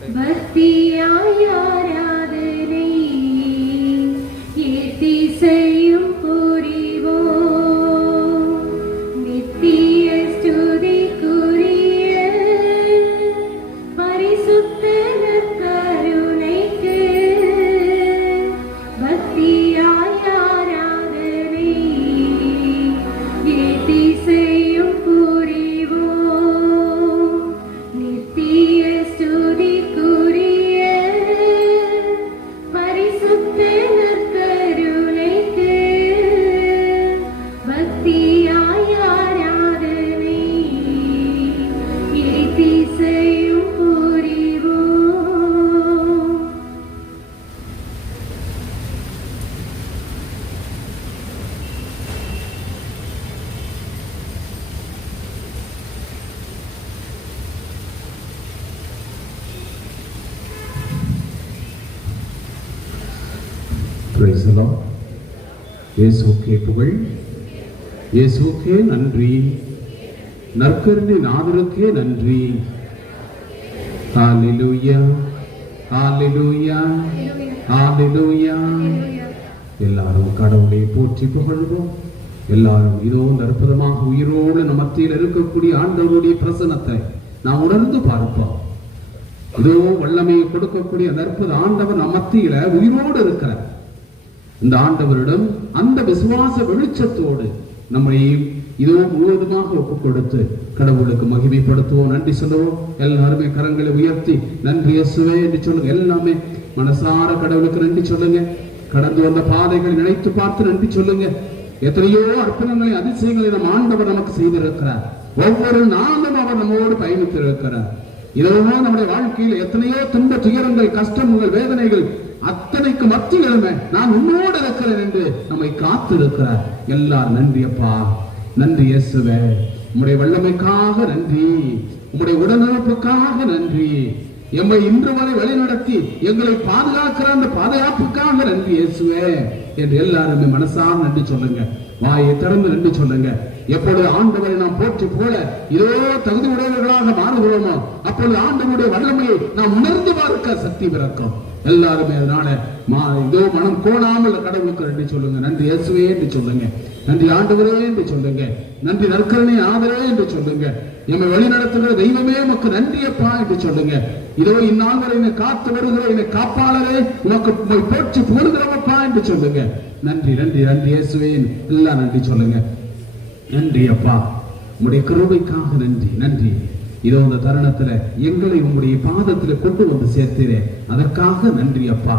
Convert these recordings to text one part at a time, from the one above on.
பக்தியாய் ஆராதனை ஏத்தி செய்யும் புரிவோம். நித்திய ஸ்துதிக்குரிய பரிசுத்த நற்கருணைக்கு பக்தியாய் ஆராதனை ஏத்தி செய்யும் புரிவோம். நித்திய ஸ்துதிக்குரிய பரிசுத்த நற்கருணைக்கு பக்தியாய் ஆராதனை ஏத்தி செய்யும் புரிவோம். Praise the Lord. இயேசுவுக்கே புகழ், இயேசுவுக்கே நன்றி, நற்கருணை நாதருக்கே நன்றி. ஹalleluya, ஹalleluya, ஹalleluya. எல்லாரும் கடவுளை போற்றி புகழ்வோம். எல்லாரும் இதோ அற்புதமாக உயிரோடு நம் மத்தியில் இருக்கக்கூடிய ஆண்டவருடைய பிரசன்னத்தை நாம் உணர்ந்து பார்ப்போம். இதோ வல்லமையை கொடுக்கக்கூடிய அந்த அற்புத ஆண்டவர் நம் மத்தியில உயிரோடு இருக்கிறார். இந்த ஆண்டவரிடம் அந்த விசுவாச வெளிச்சத்தோடு நம்மை இதோ முழுவதுமாக ஒப்புக் கொடுத்து கடவுளுக்கு மகிமைப்படுத்துவோம், நன்றி சொல்லுவோம். எல்லாருமே கரங்களை உயர்த்தி நன்றி இயேசுவே என்று சொல்லுங்க. எல்லாமே மனசார கடவுளுக்கு நன்றி சொல்லுங்க. கடந்து வந்த பாதைகளை நினைத்து பார்த்து நன்றி சொல்லுங்க. எத்தனையோ அற்புதங்களை அதிசயங்களை நம் ஆண்டவர் நமக்கு செய்திருக்கிறார். ஒவ்வொரு நாளும் அவர் நம்மோடு பயணித்திருக்கிறார். இதெல்லாம் நம்முடைய வாழ்க்கையில் எத்தனையோ துன்ப துயரங்கள், கஷ்டங்கள், வேதனைகள் அத்தனைக்கு மத்தியிலுமே நான் உன்னோடு இருக்கிறேன் என்று நம்மை காத்திருக்கிறார். எல்லாரும் நன்றி அப்பா, நன்றி இயேசுவே. உம்முடைய வல்லமைக்காக நன்றி, உம்முடைய உடனிருப்புக்காக நன்றி. எம்மை இன்று வரை வழிநடத்தி எங்களை பாதுகாக்கிற அந்த பாதுகாப்புக்காக நன்றி இயேசுவே என்று எல்லாருமே மனசார நன்றி சொல்லுங்க. வாயை திறந்து நன்றி சொல்லுங்க. எப்பொழுது ஆண்டவரை நாம் போற்றி போல இதோ தகுதி உடையவர்களாக மாறுகிறோமோ அப்பொழுது ஆண்டவருடைய வல்லமையை நாம் உணர்ந்து பார்க்க சக்தி பிறக்கும். எல்லாருமே அதனால இதோ மனம் கோணாமல் கடவுளுக்கு நன்றி சொல்லுங்க. நன்றி இயேசுவே என்று சொல்லுங்க. நன்றி ஆண்டவரே என்று சொல்லுங்க. நன்றி நற்கருணை ஆதரவே என்று சொல்லுங்க. எம்மை வழி நடத்துகிற தெய்வமே உமக்கு நன்றி அப்பா என்று சொல்லுங்க. இதோ இந்நாள் வரை என்னை காத்து வருகிற என்னை காப்பாளரே உனக்கு போற்றி போடுகிறவப்பா என்று சொல்லுங்க. நன்றி நன்றி நன்றி இயேசுவே எல்லாம் நன்றி சொல்லுங்க. நன்றி அப்பா, உம்முடைய கிருபைக்காக நன்றி நன்றி. இதோ இந்த தருணத்துல எங்களை உம்முடைய பாதத்துல கொண்டு வந்து சேர்த்தீரே அதற்காக நன்றி அப்பா.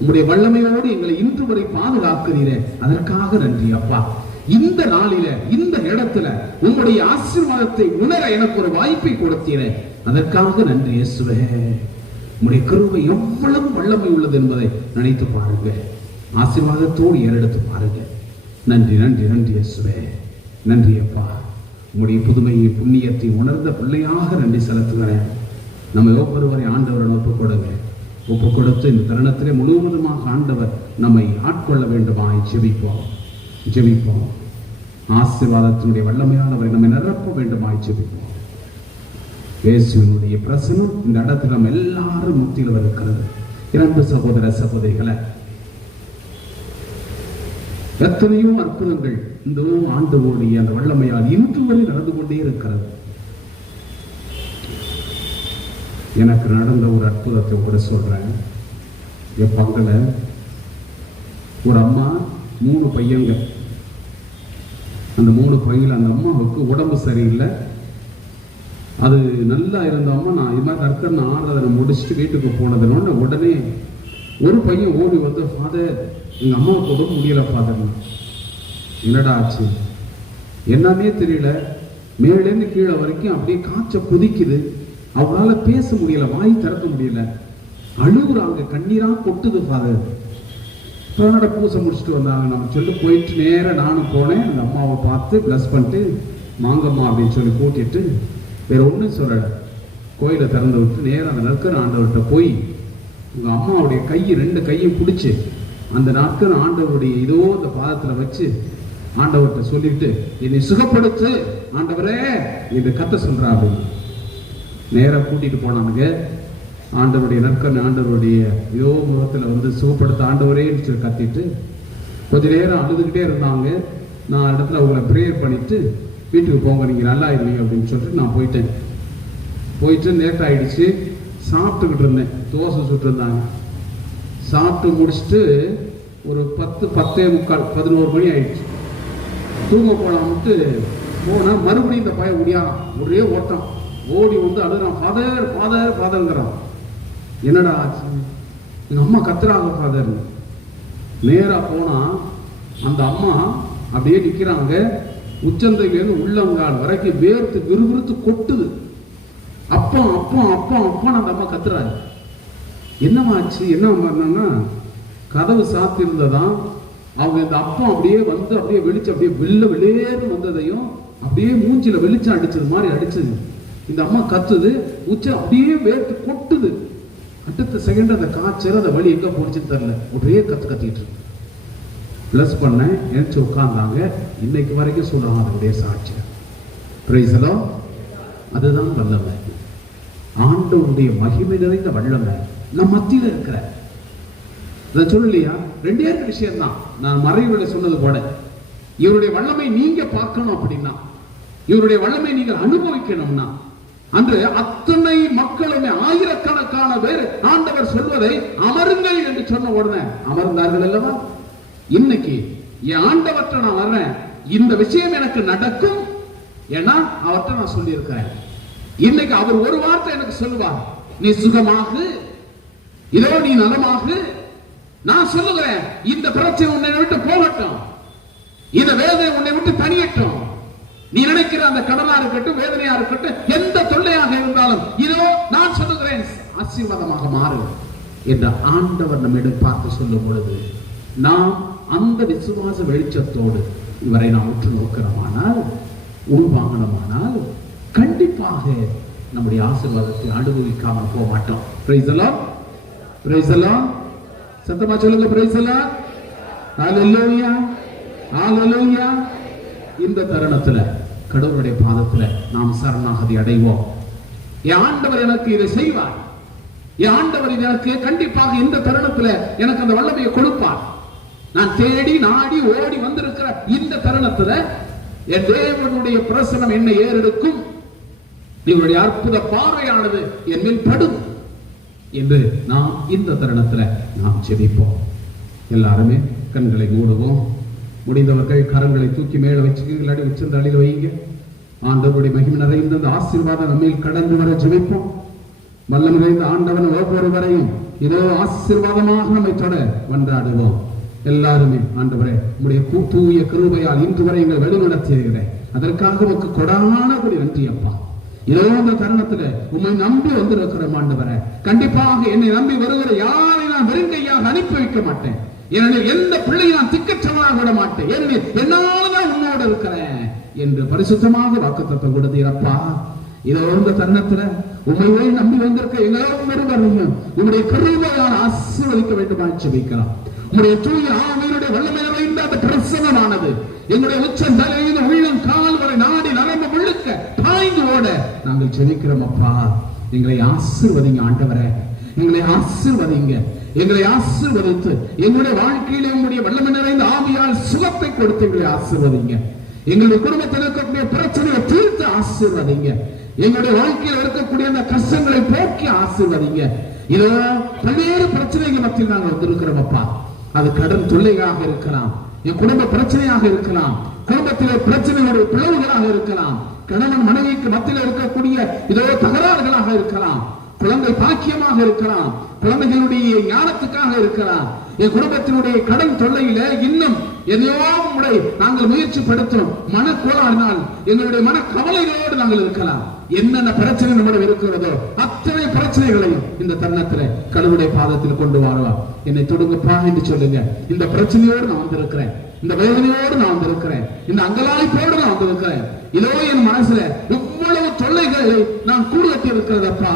உம்முடைய வல்லமையோடு எங்களை இன்று வரை பாதுகாக்கிறீரே அதற்காக நன்றி அப்பா. இந்த நாளில இந்த இடத்துல உம்முடைய ஆசீர்வாதத்தை உணர எனக்கு ஒரு வாய்ப்பை கொடுத்தீரே அதற்காக நன்றி இயேசுவே. உம்முடைய கிருபை எவ்வளவு வல்லமை உள்ளது என்பதை நினைத்து பாருங்க. ஆசீர்வாதத்தோடு ஏறெடுத்து பாருங்க. நன்றி நன்றி நன்றி இயேசுவே. நன்றி அப்பா. உம்முடைய புதுமையை புண்ணியத்தை உணர்ந்த பிள்ளையாக நன்றி செலுத்துகிறேன். நம்ம ஒவ்வொருவரை ஆண்டவரை ஒப்புக் கொடுங்க. ஒப்புக் கொடுத்து இந்த தருணத்திலே முழுவதுமாக ஆண்டவர் நம்மை ஆட்கொள்ள வேண்டுமாய் ஜெபிப்போம் ஜெபிப்போம். ஆசீர்வாதத்தினுடைய வல்லமையானவரை நம்மை நிரப்ப வேண்டுமாய் ஜெபிப்போம். இயேசுவினுடைய பிரசனம் இந்த இடத்துல நம்ம எல்லாரும் முத்தியில் இருக்கிறது. இரண்டு சகோதர சகோதரிகளை எத்தனையோ அற்புதங்கள் இந்த ஆண்டவருடைய அந்த வல்லமையால் இன்று வரை நடந்து கொண்டே இருக்கிறது. எனக்கு நடந்த ஒரு அற்புதத்தை கூட சொல்றேன். என் பங்கல ஒரு அம்மா 3 பையங்க. அந்த 3 பையன் அந்த அம்மாவுக்கு உடம்பு சரியில்லை. அது நல்லா இருந்த அம்மா நான் இது மாதிரி நற்கருணை ஆராதனை முடிச்சுட்டு வீட்டுக்கு போனதுன்னு உடனே ஒரு பையன் ஓடி வந்து, ஃபாதர் எங்க அம்மாவுக்கு உடம்பு முடியல ஃபாதர். என்னடா ஆச்சு? என்னன்னே தெரியல, மேலேருந்து கீழே வரைக்கும் அப்படியே காய்ச்ச குதிக்குது. அவங்களால பேச முடியல, வாய் திறக்க முடியல, அழுகுறாங்க, கண்ணீரா கொட்டுது ஃபாதர். என்னோட பூசை முடிச்சுட்டு வந்தாங்க. நம்ம சொல்லி போயிட்டு நேரம் நானும் போனேன். அந்த அம்மாவை பார்த்து பிளஸ் பண்ணிட்டு மாங்கம்மா அப்படின்னு சொல்லி கூட்டிட்டு வேற ஒன்றும் சொல்லலை. கோயிலை திறந்து விட்டு நேரம் அந்த நற்கருணை ஆண்டவர்கிட்ட போய் உங்கள் அம்மாவுடைய கையை 2 கையும் பிடிச்சி அந்த நற்கருணை ஆண்டவருடைய இதோ அந்த பாதத்தில் வச்சு ஆண்டவர்கிட்ட சொல்லிட்டு என்னை சுகப்படுத்து ஆண்டவரே இது கத்த சொல்றா அப்படின்னு நேரம் கூட்டிட்டு போனானுங்க. ஆண்டவருடைய நற்கண் ஆண்டவருடைய இதோ முகத்தில் வந்து சுகப்படுத்த ஆண்டவரே சொல்லி கத்திட்டு கொஞ்ச நேரம் அழுதுகிட்டே இருந்தாங்க. நான் இடத்துல அவங்கள ப்ரேயர் பண்ணிட்டு வீட்டுக்கு போங்க, நீங்கள் நல்லா இருந்தீங்க அப்படின்னு சொல்லிட்டு நான் போயிட்டு லேட் ஆகிடுச்சு. சாப்பிட்டுக்கிட்டு இருந்தேன், தோசை சுட்டுருந்தாங்க. சாப்பிட்டு முடிச்சுட்டு ஒரு 10:45 11 மணி ஆயிடுச்சு. தூங்க போகலாம்ட்டு போனால் மறுபடியும் இந்த பையன் முடியாதான், ஒரே ஓட்டம். ஓடி வந்து அழுகிறான், ஃபாதர் ஃபாதர் ஃபாதருங்கிறான். என்னடா ஆச்சு? எங்கள் அம்மா கத்துறாங்க ஃபாதர். நேராக போனால் அந்த அம்மா அப்படியே நிற்கிறாங்க. உச்சந்தையிலேருந்து உள்ளங்கால் வரைக்கும் வேர்த்து விறுவிறுத்து கொட்டுது. அப்பா அப்பா அப்பா அப்பான்னு அந்த அம்மா கத்துறாரு. என்னமாச்சு? என்ன பண்ணா, கதவு சாத்திருந்ததான். அவங்க இந்த அப்பா அப்படியே வந்து அப்படியே வெளிச்சு அப்படியே வெளியேறு வந்ததையும் அப்படியே மூஞ்சில வெளிச்சம் அடிச்சது மாதிரி அடிச்சது. இந்த அம்மா கத்துது, உச்சம் அப்படியே வேர்த்து கொட்டுது. அடுத்த செகண்ட் அந்த காய்ச்சல் அந்த வலி எங்க போச்சுன்னு தெரியல, ஒரே கத்திட்டு இருக்கு. பிளஸ் பண்ண எழுச்சி உட்கார்ந்தாங்க. இன்னைக்கு வரைக்கும் சொல்றாங்க அதனுடைய சாட்சியம். Price the Lord. அதுதான் வல்லமை, ஆண்டவருடைய மகிமை நிறைந்த வல்லமை நம் மத்தியில் இருக்கிற. இதை சொல்லலையா? 2 விஷயம் தான் நான் மறைவுல சொன்னது போல. இவருடைய வல்லமை நீங்க பார்க்கணும் அப்படின்னா, இவருடைய வல்லமை நீங்கள் அனுபவிக்கணும்னா, அன்று அத்தனை மக்களுமே ஆயிரக்கணக்கான பேர் ஆண்டவர் சொல்வதை அமருங்கள் என்று சொன்ன உடனே அமர்ந்தார்கள் அல்லவா? இன்னைக்கு என் ஆண்டவற்றை நான் வர்றேன், இந்த விஷயம் எனக்கு நடக்கும், ஏன்னா அவர்கிட்ட நான் சொல்லி இருக்கிறேன். இன்னைக்கு அவர் ஒரு வார்த்தை எனக்கு சொல்லுவார், நீ சுகமாகு, இதோ நீ நலமாகு. நான் சொல்லுகிறேன், இந்த பிரச்சனை உன்னை விட்டு போகட்டும், இந்த வேதனை உன்னை விட்டு தனியட்டும். நீ நினைக்கிற அந்த கடலா இருக்கட்டும், வேதனையா இருக்கட்டும், எந்த தொல்லையாக இருந்தாலும் இதோ நான் சொல்லுகிறேன், ஆசீர்வாதமாக மாறு என்ற ஆண்டவர் நம்மிடம் பார்த்து சொல்லும் பொழுது, நாம் அந்த விசுவாச வெளிச்சத்தோடு இவரை நாம் உற்று நோக்கிறோமானால், உள்வாங்கணுமானால் கண்டிப்பாக நம்முடைய ஆசீர்வாதத்தை அனுபவிக்காமல் போக மாட்டோம். Price the Lord, price the Lord. சத்தமா சொல்லுங்க, பிரைஸ் தி லார்ட். ஹalleluya, ஹalleluya. இந்த தருணத்துல கடவுளுடைய பாதத்துல நாம் சரணாகதி அடைவோம். என் ஆண்டவர் எனக்கு இதை செய்வார், என் ஆண்டவர் எனக்கு கண்டிப்பாக இந்த தருணத்துல எனக்கு அந்த வல்லமையை கொடுப்பார். நான் தேடி நாடி ஓடி வந்திருக்கிற இந்த தருணத்துல என் தேவனுடைய பிரசன்னம் என்னை ஏறெடுக்கும், இவருடைய அற்புத பார்வையானது என் மேல் படும் என்று நாம் இந்த தருணத்துல நாம் ஜெபிப்போம். எல்லாருமே கண்களை மூடுவோம். முடிந்தவர்கள் கரங்களை தூக்கி மேல வச்சு இல்லாட்டி வச்சிருந்த அடியில் வைங்க. ஆண்டவருடைய மகிமை நிறைந்த அந்த ஆசீர்வாதம் நம்மில் கடந்து வர ஜெபிப்போம். வல்லமை நிறைந்த ஆண்டவன் ஒவ்வொருவரையும் இதோ ஆசீர்வாதமாக நம்மை தொட கொண்டாடுவோம். எல்லாருமே ஆண்டவரே உம்முடைய தூய கிருபையால் இன்று வரை எங்களை வழிநடத்தியிருக்கிறேன், அதற்காக உமக்கு கொடான கொடி நன்றி அப்பா. இதோ இந்த தருணத்துல உம்மை நம்பி வந்திருக்கிறோம் ஆண்டவரே. கண்டிப்பாக என்னை நம்பி வருகிற யாரை நான் வெறுங்கையாக அனுப்பி வைக்க மாட்டேன். ஏனெனில் எந்த பிள்ளையை நான் திக்கற்றவனாக விட மாட்டேன், ஏனெனில் என்னால்தான் உன்னோடு இருக்கிறேன் என்று பரிசுத்தமாக வாக்குத்தத்தம் கொடுத்தீரப்பா. இதோ இந்த தருணத்துல உண்மையை நம்பி வந்திருக்க எல்லோரும் உங்களுடைய கிருபையால் ஆசீர்வதிக்க வேண்டுமா ஜெபிக்கலாம். உங்களுடைய தூய ஆவியினுடைய வல்லமை நிறைந்த அந்த பிரசன்னமானது எங்களுடைய உச்ச தலையிலிருந்து உள்ளம் கால் வரை நாடி நரம்பு முழுக்க பாய்ந்து ஓட நாங்கள் ஜெபிக்கிறோம் அப்பா. எங்களை ஆசீர்வதிங்க ஆண்டவரே, எங்களை ஆசீர்வதிங்க, எங்களை ஆசீர்வதித்து எங்களுடைய வாழ்க்கையிலே உங்களுடைய வல்லமை நிறைந்த ஆவியால் சுகத்தை கொடுத்து எங்களை ஆசீர்வதிங்க. எங்களுடைய குடும்பத்தில் இருக்கக்கூடிய பிரச்சனையை தீர்த்து ஆசீர்வதிங்க. எங்களுடைய வாழ்க்கையில் இருக்கக்கூடிய அந்த கஷ்டங்களை போக்கி ஆசீர்வதிங்க. இதோ பல்வேறு பிரச்சனைகள் மத்தியில் நாங்கள் வந்திருக்கிறோம் அப்பா. அது கடன் தொல்லையாக இருக்கலாம், என் குடும்ப பிரச்சனையாக இருக்கலாம், குடும்பத்திலே பிரச்சனைகளுடைய பிளவுகளாக இருக்கலாம், கணவன் மனைவிக்கு மத்தியில் இருக்கக்கூடிய இதோ தகராறுகளாக இருக்கலாம், குழந்தை பாக்கியமாக இருக்கலாம், குழந்தைகளுடைய ஞானத்துக்காக இருக்கலாம், என் குடும்பத்தினுடைய கடன் தொல்லையில இன்னும் எதையோ முறை நாங்கள் முயற்சி படுத்தும் மனக்கோளாறினால் எங்களுடைய மன கவலைகளோடு நாங்கள் இருக்கலாம். என்னென்ன பிரச்சனை நம்மிடம் இருக்கிறதோ அத்தனை பிரச்சனைகளையும் இந்த தருணத்துல கடவுளுடைய பாதத்தில் கொண்டு வருவார். என்னை தொடுங்கப்பா என்று சொல்லுங்க. இந்த பிரச்சனையோடு நான் வந்திருக்கிறேன், இந்த வேதனையோடு நான் வந்திருக்கிறேன், இந்த அங்கலாய்ப்போடு நான் வந்திருக்கிறேன். இதோ என் மனசுல இவ்வளவு தொல்லைகளை நான் கூடட்டி இருக்கிறதப்பா,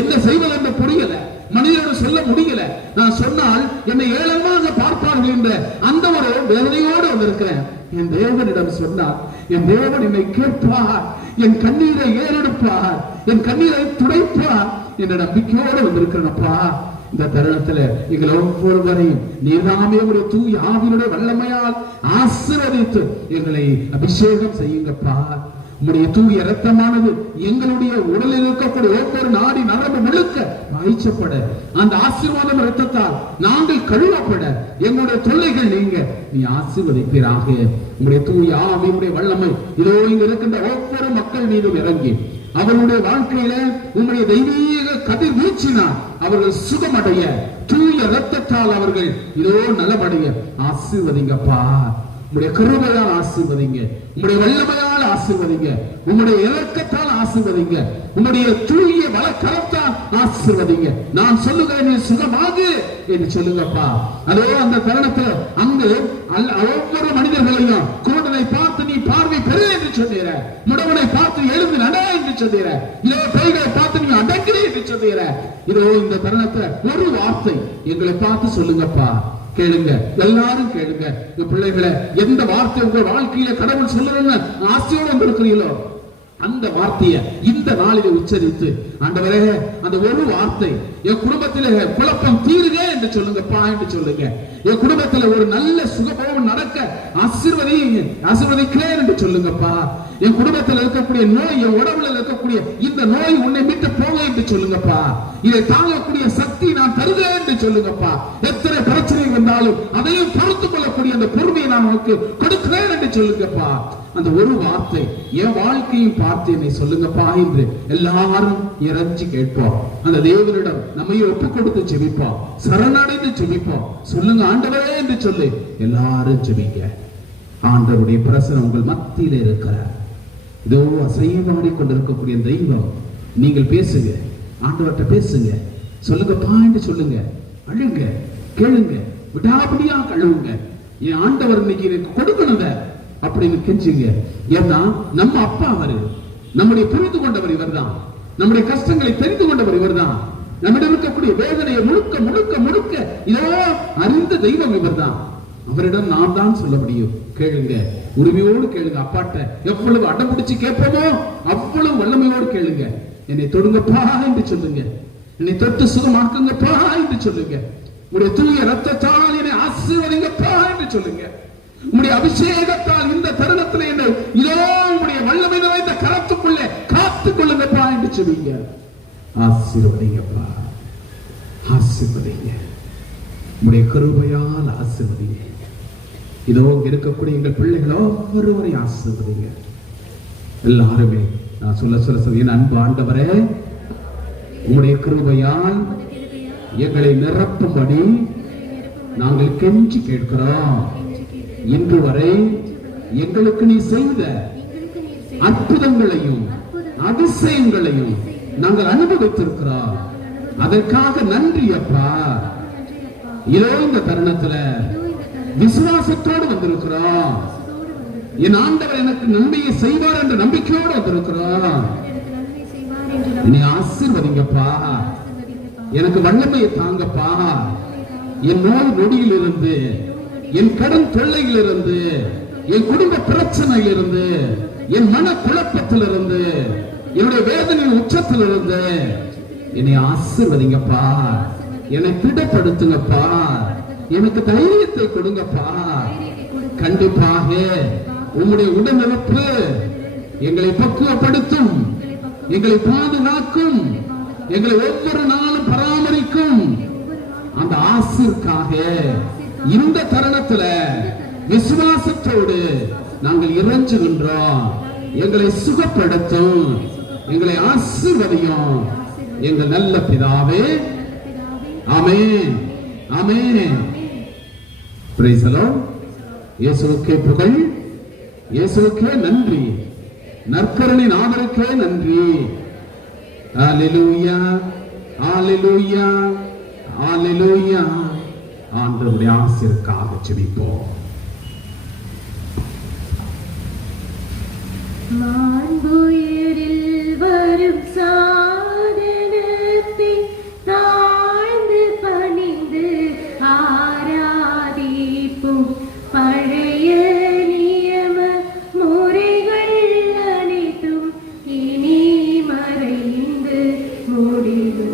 என்ன செய்வது என்று புரியல, மனிதனோடு சொல்ல முடியல, நான் சொன்னால் என்னை ஏளனமாக பார்ப்பார்கள் என்ற அந்த ஒரு வேதனையோடு வந்திருக்கிறேன். என் தேவனிடம் சொன்னார், என் தேவன் என்னை கேட்பார், என் கண்ணீரை ஏறெடுப்பார், என் கண்ணீரை துடைப்பார், என்ற நம்பிக்கையோடு வந்திருக்கிறேன்ப்பா. இந்த தருணத்துல எங்கள் ஒவ்வொருவரையும் நீர்தாமே ஒரு தூய ஆவியினுடைய வல்லமையால் ஆசீர்வதித்து எங்களை அபிஷேகம் செய்யுங்கப்பா. உம்முடைய தூய இரத்தமானது எங்களுடைய உடலில் இருக்கக்கூடிய ஒவ்வொரு நாடி நரம்பு முழுக்க வாய்ச்சப்பட, அந்த ஆசீர்வாதம் இரத்தத்தால் நாங்கள் கழுவப்பட, எங்களுடைய தொல்லைகள் நீங்க நீ ஆசீர்வதிப்பீராக. உம்முடைய தூய ஆவியுடைய வல்லமை இதோ இங்க இருக்கின்ற ஒவ்வொரு மக்கள் மீதும் இறங்கி அவர்களுடைய வாழ்க்கையில உம்முடைய தெய்வீக கதிர் வீச்சினால் அவர்கள் சுகமடைய, தூய இரத்தத்தால் அவர்கள் இதோ நலமடைய ஆசீர்வதிங்கப்பா. உம்முடைய கிருபையால் ஆசீர்வதிங்க, உம்முடைய வல்லமையால் ஆசீர்வதிங்க, உம்முடைய இரக்கத்தால் ஆசீர்வதிங்க, உம்முடைய தூய வலக்கரத்தால் ஆசீர்வதிங்க. நான் சொல்லுகிறேன், நீ சுகமாகு என்று சொல்லுங்கப்பா. அதோ அந்த தருணத்துல அங்கு ஒவ்வொரு மனிதர்களையும் குருடனை பார்த்து நீ பார்வை பெறு என்று சொன்னீர, முடவனை பார்த்து எழுந்து நட என்று சொன்னீர, இதோ பேய்களை பார்த்து நீ அடங்கு என்று சொன்னீர. இதோ இந்த தருணத்துல ஒரு வார்த்தை எங்களை பார்த்து சொல்லுங்கப்பா. கேளுங்க, எல்லாரும் கேளுங்க. பிள்ளைகளை எந்த வார்த்தை உங்க வாழ்க்கையில கடவுள் சொல்லணும்னு ஆசையோடு வந்திருக்கிறீங்களோ அந்த வார்த்தையை இந்த நாளிலே உச்சரித்து, ஆண்டவரே அந்த ஒரு வார்த்தை என் குடும்பத்திலே குழப்பம் தீருக என்று சொல்லுங்கப்பா என்று சொல்லுங்க. என் குடும்பத்துல ஒரு நல்ல சுகபோகம் நடக்க ஆசீர்வதிக்கிறேன் என்று சொல்லுங்கப்பா. என் குடும்பத்தில் இருக்கக்கூடிய நோய், என் உடம்புல இருக்கக்கூடிய இந்த நோய் உன்னை விட்டு போக என்று சொல்லுங்கப்பா. இதை தாங்கக்கூடிய சக்தி நான் தருகிறேன் என்று சொல்லுங்கப்பா. எத்தனை பிரச்சனை வந்தாலும் அதையும் பொறுத்துக் கொள்ளக்கூடிய அந்த பொறுமையை நான் உனக்கு கொடுக்கிறேன் என்று சொல்லுங்கப்பா. அந்த ஒரு வார்த்தை என் வாழ்க்கையும் பார்த்து என்னை சொல்லுங்கப்பா என்று எல்லாரும் இறைஞ்சி கேட்போம். அந்த தேவனிடம் நம்மையும் ஒப்பு கொடுத்து ஜெபிப்போம், சரணடைந்து ஜெபிப்போம். சொல்லுங்க ஆண்டவரே என்று சொல்லி எல்லாரும் ஜெபிங்க. ஆண்டவருடைய பிரசனம் உங்கள் மத்தியிலே இருக்கிறார். இதோ அசைவாடி கொண்டிருக்கக்கூடிய தெய்வம், நீங்கள் பேசுங்க, ஆண்டவர்கிட்ட பேசுங்க, சொல்லுங்கப்பா என்று சொல்லுங்க. அழுங்க, கேளுங்க, விடாபடியா கழுவுங்க. என் ஆண்டவர் இன்னைக்கு எனக்கு கொடுக்கணுத அப்படின்னு கெஞ்சுங்க. ஏன்னா நம்ம அப்பா அவரு, நம்முடைய புரிந்து கொண்டவர் இவர் தான், நம்முடைய கஷ்டங்களை தெரிந்து கொண்டவர் இவர் தான், நம்மிடம் இருக்கக்கூடிய வேதனையை முழுக்க முழுக்க முழுக்க இதோ அறிந்த தெய்வம் இவர் தான். அவரிடம் நான் தான் சொல்ல முடியும். கேளுங்க, உரிமையோடு கேளுங்க. அப்பாட்ட எவ்வளவு அடம் பிடிச்சு கேட்போமோ அவ்வளவு வல்லமையோடு கேளுங்க. என்னை தொடுங்கப்பா என்று சொல்லுங்க, என்னை தொட்டு சுகமாக்குங்கப்பா என்று சொல்லுங்க. உடைய தூய ரத்தத்தால் என்னை ஆசீர்வதிங்கப்பா என்று சொல்லுங்க. உடைய அபிஷேகத்தால் இந்த தருணத்தில் என்னை இதோ உடைய வல்லமை நிறைந்த கரத்துக்குள்ளே காத்துக் கொள்ளுங்கப்பா என்று சொல்லுங்க. ஆசீர்வதிங்கப்பா, ஆசீர்வதிங்க, உடைய கிருபையால் ஆசீர்வதிங்க. இதோ இருக்கக்கூடிய எங்கள் பிள்ளைகளோ ஒருவரையும் ஆசீர்வதிங்க. எல்லாருமே நான் சொல்ல என் அன்பு ஆண்டவரே, உங்களுடைய கிருபையால் எங்களை நிரப்பும்படி நாங்கள் கெஞ்சி கேட்கிறோம். இன்று வரை எங்களுக்கு நீ செய்த அற்புதங்களையும் அதிசயங்களையும் நாங்கள் அனுபவித்திருக்கிறோம். அதற்காக நன்றி அப்பா. இதோ இந்த தருணத்துல விசுவாசத்தோடு வந்திருக்கிறோம். என் ஆண்டவர் எனக்கு நன்மையை செய்வார் என்ற நம்பிக்கையோடு வந்திருக்கிறோம். என்னை ஆசீர்வதிங்கப்பா, எனக்கு வல்லமையை தாங்கப்பா. என் நோய் நொடியில் இருந்து, என் கடன் தொல்லையில் இருந்து, என் குடும்ப பிரச்சனையில் இருந்து, என் மன குழப்பத்தில் இருந்து, என்னுடைய வேதனையின் உச்சத்தில் இருந்து என்னை ஆசீர்வதிங்கப்பா. என்னை திடப்படுத்துங்கப்பா, எனக்கு தைரியத்தை கொடுங்கப்பா. கண்டிப்பாக உம்முடைய உடனிருப்பு எங்களை பக்குவப்படுத்தும், எங்களை பாதுகாக்கும், எங்களை ஒவ்வொரு நாளும் பராமரிக்கும். அந்த ஆசீர்க்காக இந்த தருணத்துல விசுவாசத்தோடு நாங்கள் இறைஞ்சுகின்றோம். எங்களை சுகப்படுத்தும், எங்களை ஆசீர்வதியும் எங்கள் நல்ல பிதாவே. ஆமென், ஆமென். Praise the Lord. இயேசுவுக்கே புகழ், இயேசுவுக்கே நன்றி, நற்கருணை நாதருக்கே நன்றி. ஹalleluya, ஹalleluya, ஹalleluya. ஆண்டவருடைய ஆசீர்வாதத்திற்காக ஜெபிப்போம். மாண்புயரில் வரும் சாதனத்தை தாழ்ந்து பணிந்து ஆராதிப்போம். பழைய நியம முறைகள் அனைத்தும் இனி மறைந்து முடிவு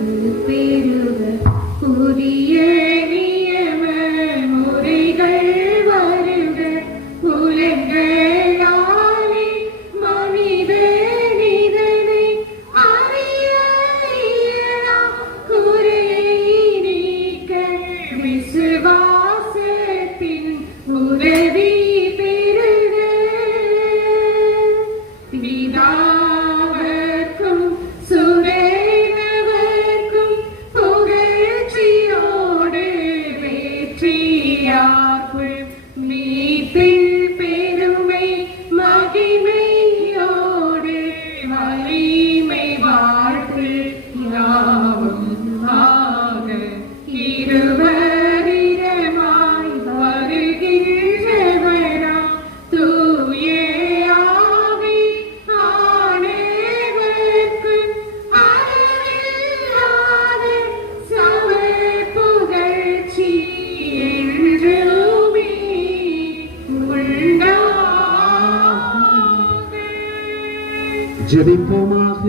ஜெபிப்போமாக.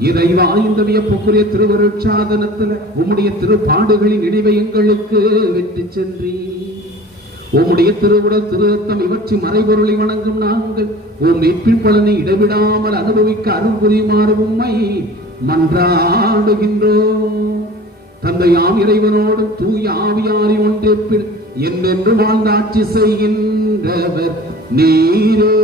இறைவா, இந்த வியப்புக்குரிய திருவருட்சாதனத்துல உம்முடைய திருப்பாடுகளின் நினைவை எங்களுக்கு விட்டு சென்றி உம்முடைய திருவுடல் திருத்தம் இவற்றை மறைபொருளை வணங்கும் நாங்கள் உம் மீட்பின் பலனை இடைவிடாமல் அனுபவிக்க அருள் புரியுமாறு உம்மை மன்றாடுகின்றோம். தந்தையாம் இறைவனோடும் தூய ஆவியாரி ஒன்றிற்பில் என்றென்று வாழ்ந்து ஆட்சி செய்கின்றவர் நீரே.